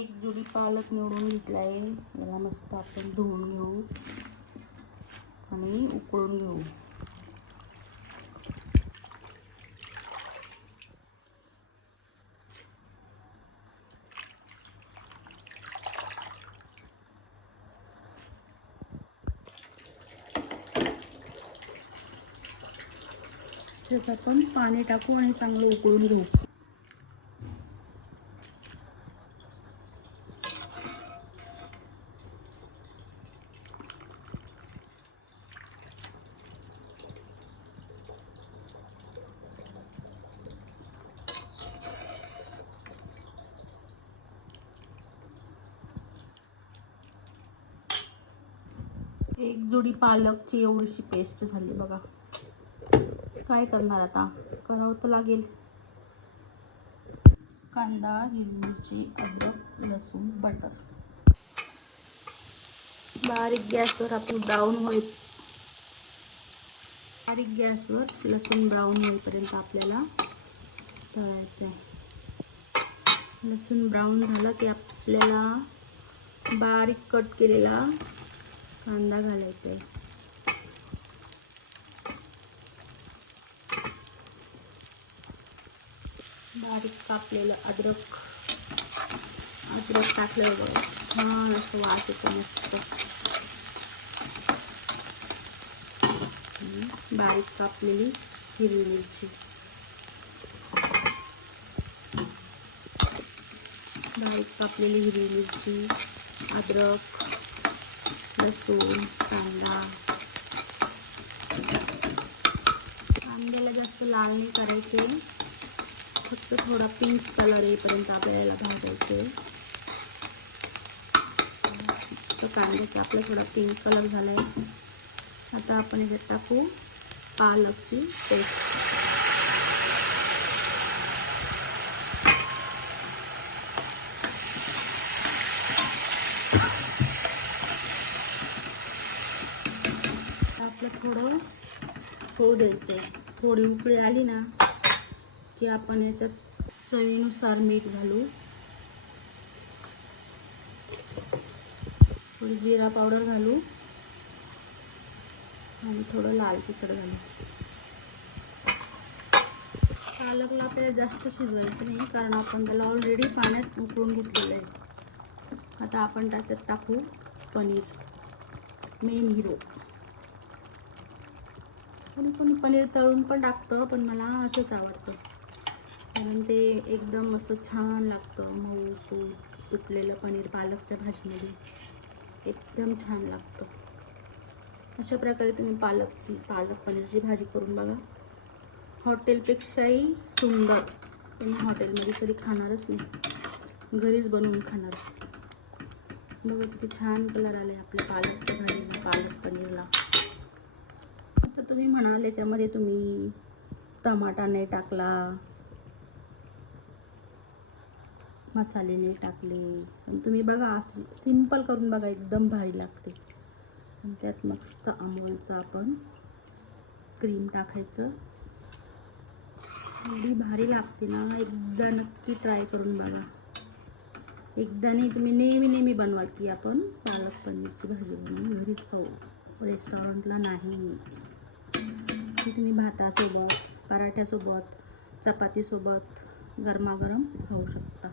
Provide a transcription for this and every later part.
एक जुडी पालक निवडून घेतला आहे. याला मस्त आपण धुवून घेऊ आणि उकळून घेऊ. त्यात आपण पाणी टाकू आणि चांगलं उकळून घेऊ. एक जुडी पालकची एवढीशी पेस्ट झाली बघा. काय करणार आता, करावं तर लागेल. कांदा, हिरवी मिरची, अद्रक, लसूण, बटर. बारीक गॅसवर आपण बारीक गॅसवर लसूण ब्राऊन होईपर्यंत आपल्याला तळायचं आहे. लसूण ब्राऊन झाला की आपल्याला बारीक कट केलेला कांदा घालायचा आहे. बारीक कापलेलं अद्रक टाकलेलं बघा, छान असं वास येतो मस्त. बारीक कापलेली हिरवी मिरची, अद्रक, लसूण, कांद्याला जास्त लाल नाही करायचे, फक्त थोडा पिंक कलर येईपर्यंत आपल्याला भाजायचे. कांद्याचा आपला थोडा पिंक कलर झालाय. आता आपण याच्यात टाकू पालकची पेस्ट. आपलं थोडं होऊ द्यायचं आहे. थोडी उकळी आली ना की आपण याच्यात चवीनुसार मीठ घालू, थोडी जिरा पावडर घालू आणि थोडं लाल तिखट घालू. पालकला आपल्याला जास्त शिजवायचं नाही, कारण आपण त्याला ऑलरेडी पाण्यात उकळून घेतलेलं आहे. आता आपण त्याच्यात टाकू पनीर, मेन हिरो. कोणी पनीर तळून पण टाकतं, पण मला असंच आवडतं, कारण ते एकदम असं छान लागतं. मऊ तुटलेलं पनीर पालकच्या भाजीमध्ये एकदम छान लागतं. अशा प्रकारे तुम्ही पालक पनीरची भाजी करून बघा. हॉटेलपेक्षाही सुंदर. तुम्ही हॉटेलमध्ये तरी खाणारच नाही, घरीच बनवून खाणार. बघा किती छान कलर आले आपल्या पालकच्या भाजीला, पालक पनीरला. आता तुम्ही म्हणाल याच्यामध्ये तुम्ही टमाटा नाही टाकला, मसाले नाही टाकले, पण तुम्ही बघा असं सिंपल करून बघा, एकदम भारी लागते. आणि त्यात मस्त अमूलचं आपण क्रीम टाकायचं, एवढी भारी लागते ना. एकदा नक्की ट्राय करून बघा. एकदा नाही, तुम्ही नेहमी बनवाल की आपण पालक पनीरची भाजी बनवून घरीच खाऊ, रेस्टॉरंटला नाही. ती तुम्ही भातासोबत, पराठ्यासोबत, चपातीसोबत गरमागरम खाऊ शकता.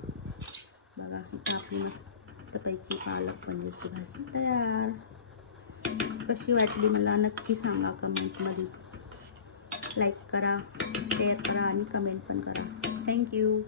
बघा इथं आपली मस्तपैकी पालक पनीरची भाजी तयार. कशी वाटली मला नक्की सांगा कमेंटमध्ये. लाईक करा, शेअर करा आणि कमेंट पण करा. थँक्यू.